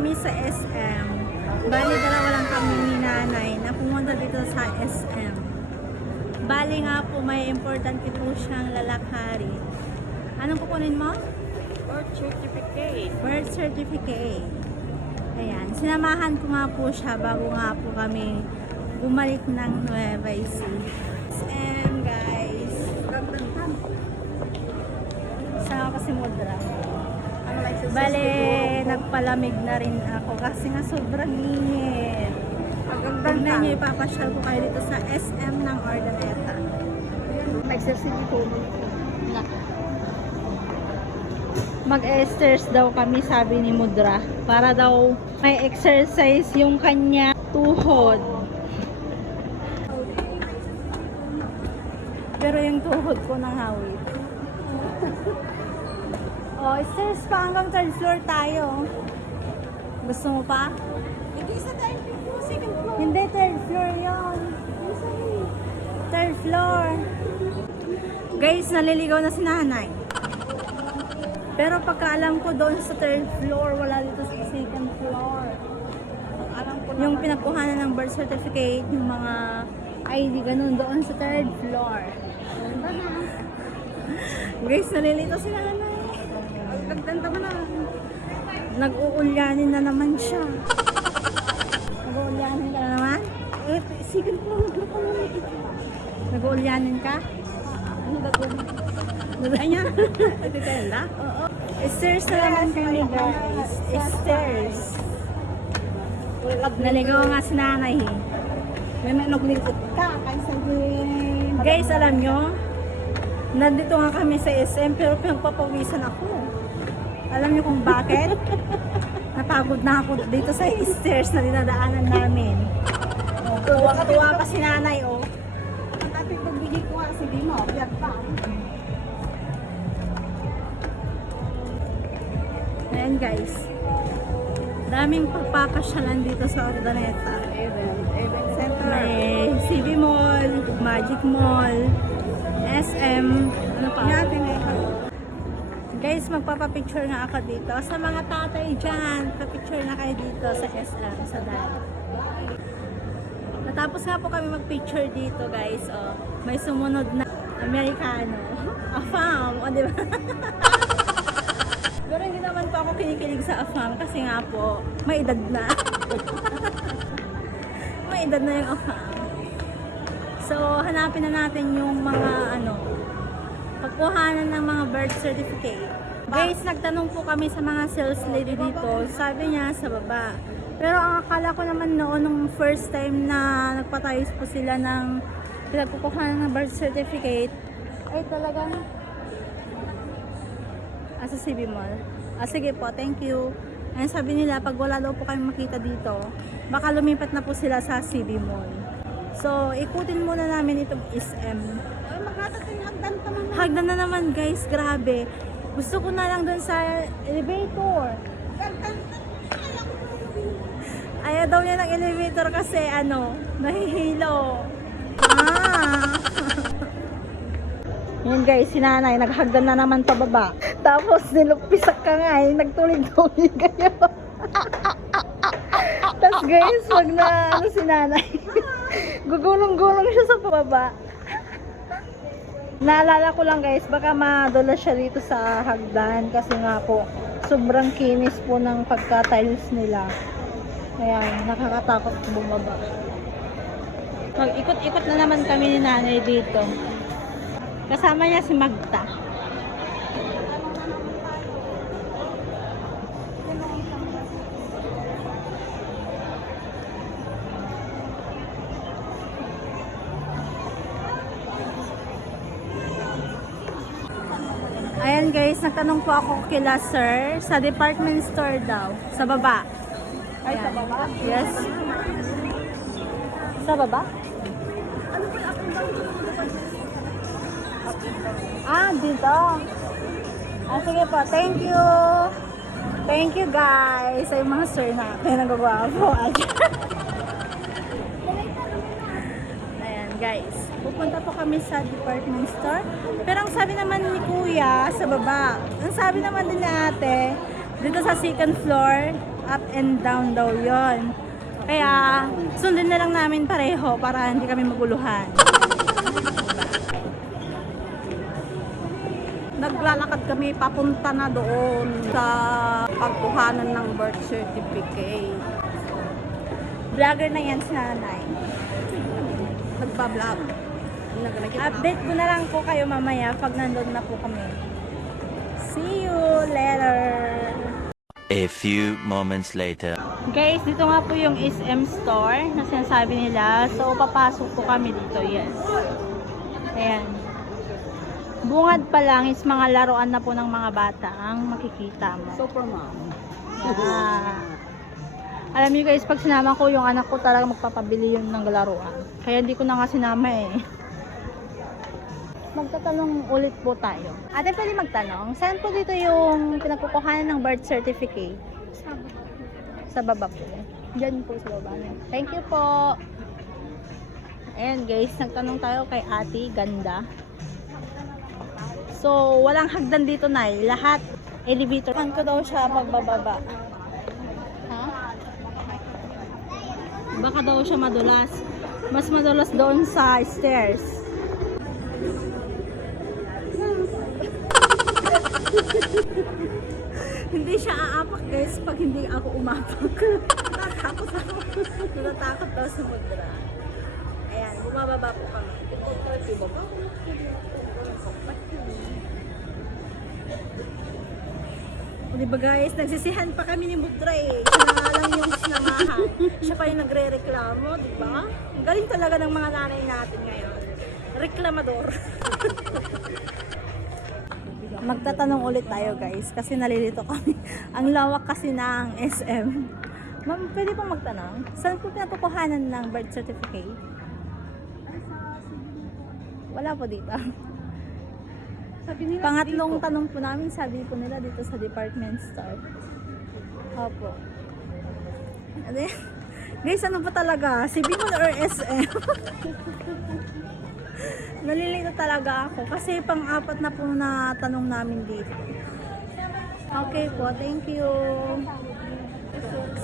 kami sa SM. Bali, dalawa lang kami ni nanay na pumunta dito sa SM. Bali nga po, may importante po siyang lalakari. Anong kukunin mo? Birth certificate. Birth certificate. Ayan, sinamahan ko nga po siya bago nga po kami bumalik ng Nueva Ecija. SM guys. Sama ko si Mudra. Bale, nagpalamig na rin ako kasi nga sobrang init. Tignan nyo, ipapasyal ko kayo dito sa SM ng Ordaneta. Mag-exercise po. Mag-exercise daw kami, sabi ni Mudra, para daw may exercise yung kanya tuhod. Pero yung tuhod ko nang hawit. Oh, stairs pa hanggang third floor tayo. Gusto mo pa? Hindi sa third floor, second floor. Hindi, third floor yon. Third floor. Guys, naliligaw na si nanay. Pero pagkaalam ko doon sa third floor, wala dito sa second floor. Alam ko Yung pinagkuhanan ng birth certificate, yung mga ID, ganun doon sa third floor. Guys, nalilito si nanay. Nagdanda mo na. Nag-uulyanin na naman siya. Nag-uulyanin ka na naman? Second floor. Nag-uulyanin ka? Ano ba ito? Ayan. Natitenda? Oo. Stairs na naman kami guys. Stairs. Naligaw nga si nanay eh. May naglingkot ka kaysa din. Guys, alam nyo, nandito nga kami sa SM pero pinagpapawisan ako. Alam nyo kung bakit? Napagod na ako dito sa stairs na dinadaanan namin. Tuwa pa si nanay, oh. Ang dati pagbigay ko nga, sige mo, biyak pa. Ayan guys. Daming pagpapasyalan dito sa Ordaneta. Event center. May CB Mall, Magic Mall, SM, ano pa? Guys, magpapapicture nga ako dito. Sa mga tatay dyan, papicture na kayo dito sa SM, sa dad. Natapos nga po kami magpicture dito guys. Oh, may sumunod na Amerikano. Afam, o diba? Pero hindi naman po ako kinikilig sa Afam kasi nga po, may edad na. May edad na yung Afam. So, hanapin na natin yung mga pagkuhanan ng mga birth certificate. Guys, nagtanong po kami sa mga sales lady dito. Sabi niya sa baba. Pero ang akala ko naman noon, nung first time na nagpatayos po sila ng pinagkukuhanan ng birth certificate, ay talagang sa CB Mall. Sige po, thank you. Ayan, sabi nila, pag wala daw po kayong makita dito, baka lumipat na po sila sa CB Mall. So, ikutin muna namin itong SM. Ay, magkatating hagdan ka naman. Hagdan na naman guys, grabe. Gusto ko na lang doon sa elevator. Ayaw daw niya ng elevator kasi nahihilo. Yun guys, si nanay, naghagdan na naman pababa. Tapos nilugpisak ka nga nagtulig-tulig kayo. Tapos guys, wag na si nanay. Gugulong-gulong siya sa pababa. Naalala ko lang guys, baka madula siya dito sa hagdan kasi nga po, sobrang kinis po ng pagka-tiles nila. Kaya nakakatakot bumaba. Mag-ikot-ikot na naman kami ni nanay dito. Kasama niya si Magda. Ayan guys, nagtanong po ako kila sir sa department store daw. Sa baba. Ay, sa baba? Yes. Sa baba? Dito. Sige po. Thank you. Thank you guys. Ay mga sir natin. Nagagwapo. Ayan guys. Pupunta po kami sa department store. Pero ang sabi naman ni kuya sa baba. Ang sabi naman din ni ate, Dito sa second floor, up and down daw yon. Kaya, sundin na lang namin pareho para hindi kami maguluhan. Naglalakad kami papunta na doon sa pagkuhanan ng birth certificate. Vlogger na yan si nanay. Nagpa-vlog. Update ko na lang po kayo mamaya pag nandun na po kami. See you later! A few moments later. Guys, dito nga po yung SM store na sinasabi nila. So, papasok po kami dito. Yes. Ayan. Bungad pa lang is mga laruan na po ng mga bata ang makikita mo. Super mom. Yeah. Alam niyo guys, pag sinama ko yung anak ko talaga magpapabili yun ng laruan. Kaya hindi ko na nga sinama eh. Magtatanong ulit po tayo. Ate, pwede magtanong? Saan po dito yung pinagkukuhanan ng birth certificate? Sa baba po. Diyan po sa baba. Thank you po. Ayan guys, nagtanong tayo kay Ate Ganda. So, walang hagdan dito na eh. Lahat elevator. Saan ko daw siya pagbababa? Ha? Baka daw siya madulas. Mas madulas doon sa stairs. Hindi siya aapak guys pag hindi ako umapak. Natatakot daw sa mudra. Ayan, bumababa po kami. O diba guys, nagsisihan pa kami ni Mudra eh. Siya na nga lang yung sinamahan. Siya pa yung nagre-reklamo, diba? Ang galing talaga ng mga nanay natin ngayon. Reklamador. Magtatanong ulit tayo guys kasi nalilito kami. Ang lawak kasi ng SM. Ma'am, pwede pong magtanong? Saan po pinatukuhanan ng birth certificate? Wala po dito. Sabi nila Pangatlong dito. tanong po namin, sabi po nila dito sa department store. Opo. Ano yan? Guys, ano ba talaga? Si Bimol or SM? Nalilito talaga ako kasi pang-apat na po na tanong namin dito. Okay po, thank you.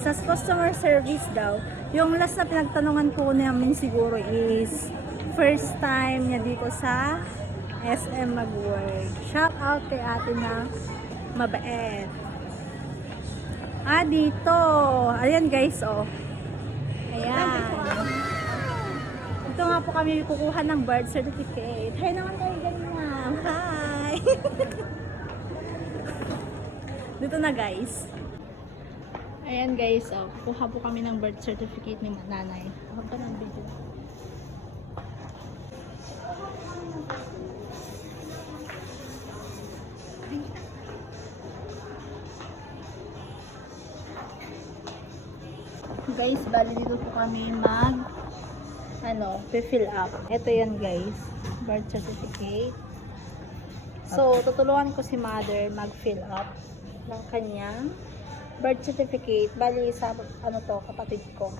Sa customer service daw, yung last na pinagtanungan po namin siguro is first time niya dito sa SM mag-work. Shout out kay ate na mabait. Dito. Ayan guys, oh. Ayan. Ito nga po kami kukuha ng birth certificate. Hi naman kayo ganyan. Hi! Dito na guys. Ayan guys, oh. Kukuha po kami ng birth certificate ni nanay. Ako pa ng video. Guys, bali dito po kami fill up. Ito yan guys, birth certificate. So, tutulungan ko si mother mag-fill up ng kanyang birth certificate. Bali sa kapatid ko.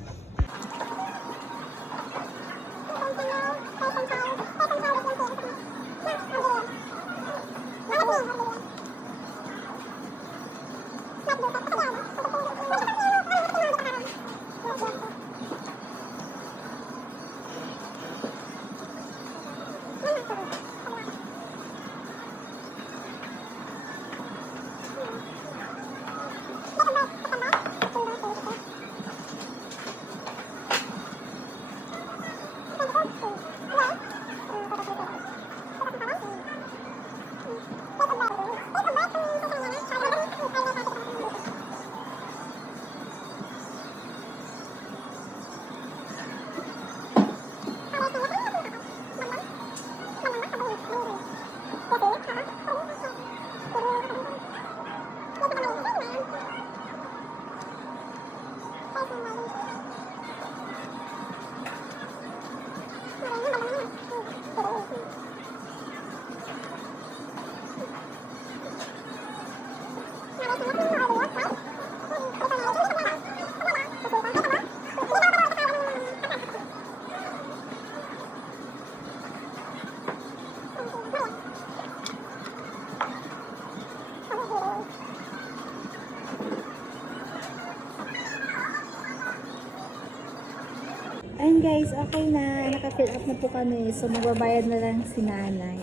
Ayun guys, okay na. Naka-fill up na po kami. So, magbabayad na lang si nanay.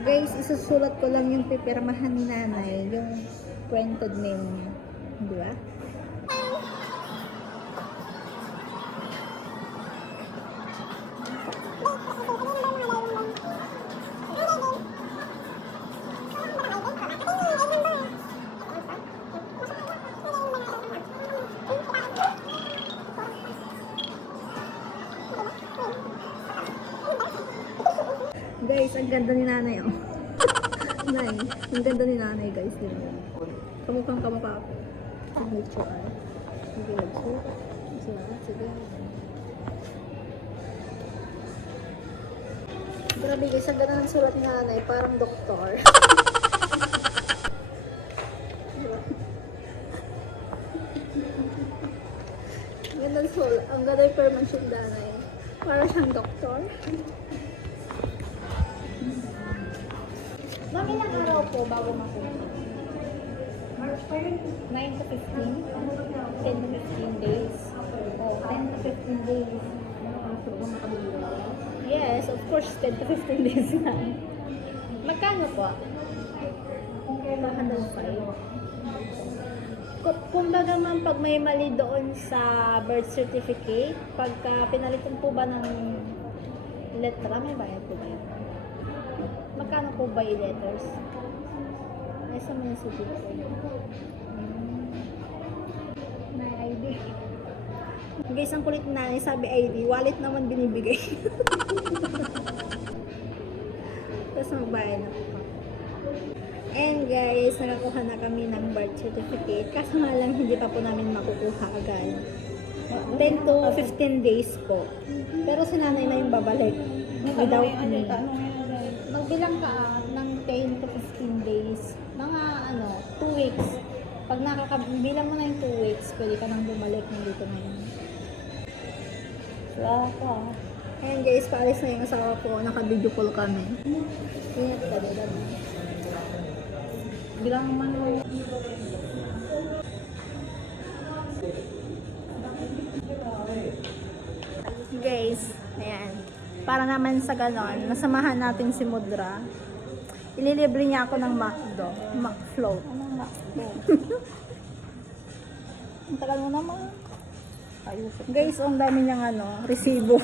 Guys, isusulat ko lang yung pipirmahan ni nanay. Yung printed name niya. Di ba? Guys, ang ganda ni nanay, oh. Nay, ang ganda ni nanay, guys. Diba? Kamukhang kamukha ako. Signature art. Sige, nagsuot. Sige. Grabe guys, ang ganda ng sulat ni nanay. Parang doktor. Ang ganda ng sulat. Ang ganda yung permanent ni nanay. Parang siyang doktor. Mami, ilang araw po bago mapunta? 9 to 15? 10 to 15 days? Oh, 10 to 15 days. Yes, of course, 10 to 15 days na. Magkano po? 105. Kumbaga ma'am, pag may mali doon sa birth certificate, pagka pinalitan po ba ng letra, may bayad po ba yun? Magkano po ba yung letters? Ay, sa message po. May ID. Guys, ang kulit na nanay, sabi ID, wallet naman binibigay. Tapos magbayad na po. And guys, nakakuha na kami ng birth certificate. Kaso nga lang, hindi pa po namin makukuha agad. 10 to 15 days po. Pero si nanay na yung babalik. Without me. Magbilang ka ng 10 to 15 days. Mga 2 weeks. Pag nakakabilang mo na yung 2 weeks, pwede ka nang bumalik ng dito na yun. Laka. Ayan guys, paalis na yung asawa ko. Naka-video call kami. Ingat ka din. Bilang man mo. Guys, ayan. Para naman sa ganon, nasamahan natin si Mudra. Ililibre niya ako ng McDo. McFloat. Anong McFloat? Ang tagal mo naman. Guys, ang dami niyang resibo.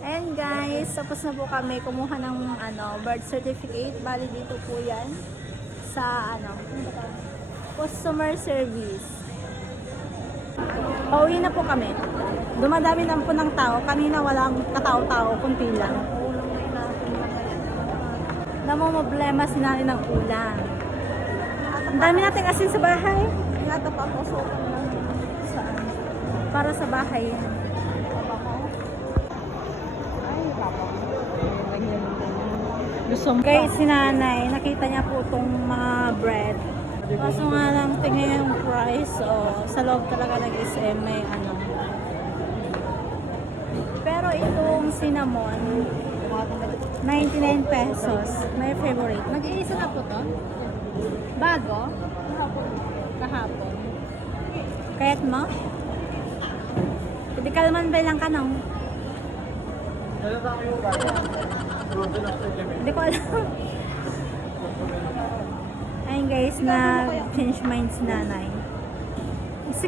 And guys, tapos na po kami kumuha ng birth certificate. Bali dito po yan sa customer service. Pauwi na po kami. Dumadami na po ng tao. Kanina walang katao-tao, kunti lang. Namomblema si nanay ng ulam. Ang dami natin asin sa bahay. Nata pa po sobrang lang. Saan? Para sa bahay. Guys, si nanay, nakita niya po itong mga bread. Kaso nga lang, tingnan yung price. Sa loob talaga nag-SM may Pero itong cinnamon, 99 pesos. My favorite. Mag-iisa na po to? Bago? Kahapon. Kahit mo? Hindi kalman ba lang ka nang? Hindi ko alam. Ayun guys, na-change mind si nanay. Kasi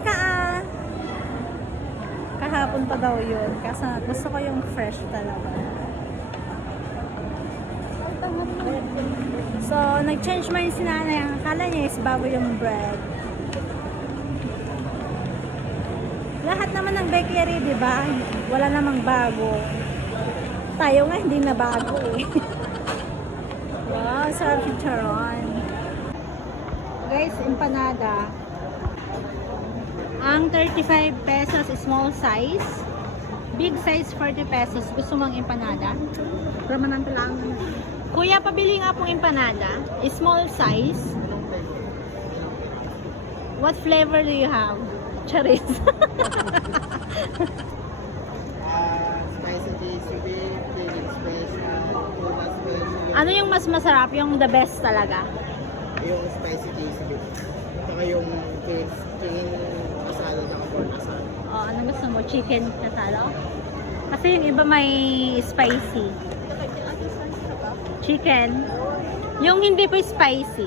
kahapon pa daw yun. Kasi gusto ko yung fresh talaga. So, nag-change mind si nanay. Ang akala niya is bago yung bread. Lahat naman ng bakery, di ba? Wala namang bago. Tayo nga hindi na bago eh. Wow, sarap yung charon. Guys, empanada. Ang 35 pesos small size. Big size 40 pesos. Gusto mong empanada? Ramanante lang. Kuya, pabili nga pong empanada. Small size. What flavor do you have? Charis. Spicy cheese beef, chili special, tuna special. Ano yung mas masarap? Yung the best talaga? Yung spicy cheese beef. Saka yung king asado ng corn asado. Ano gusto mo? mo? Chicken kasalo? Kasi yung iba may spicy. Chicken. Yung hindi po spicy.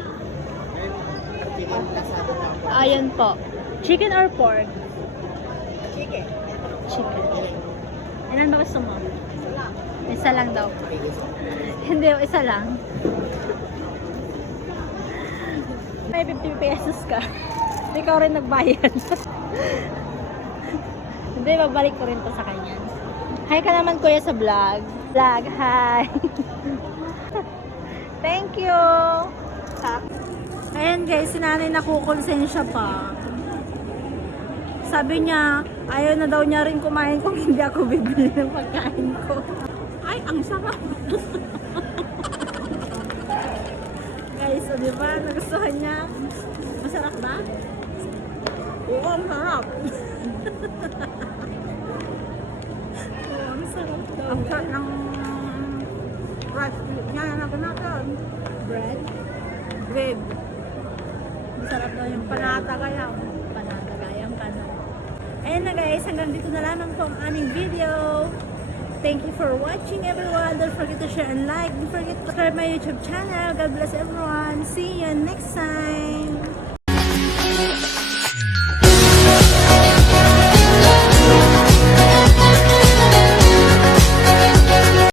Chicken kasado lang po. Ayan po. Chicken or pork? Chicken. Chicken. Ilan ba gusto mo? Isa lang daw. Sige, so. Hindi, isa lang. May 50 pesos ka. Ikaw rin nagbayad. Hindi, babalik ko rin to sa kanya. Hi ka naman kuya sa vlog. Vlog, hi. Thank you. Ayan guys, si nanay nakukonsensya pa. Sabi niya, ayaw na daw niya rin kumain kung hindi ako bibili ng pagkain ko. Ay, ang sarap. Guys, so diba, nagustuhan niya? Masarap ba? Oo, ang sarap. Ang sarap daw. Ang sarap ng rice niya na natin. Bread. Bread. Masarap daw yung Panata kaya. panata gayang kanon. Ayan na guys, hanggang dito na lamang po ang aming video. Thank you for watching everyone. Don't forget to share and like. Don't forget to subscribe my YouTube channel. God bless everyone. See you next time.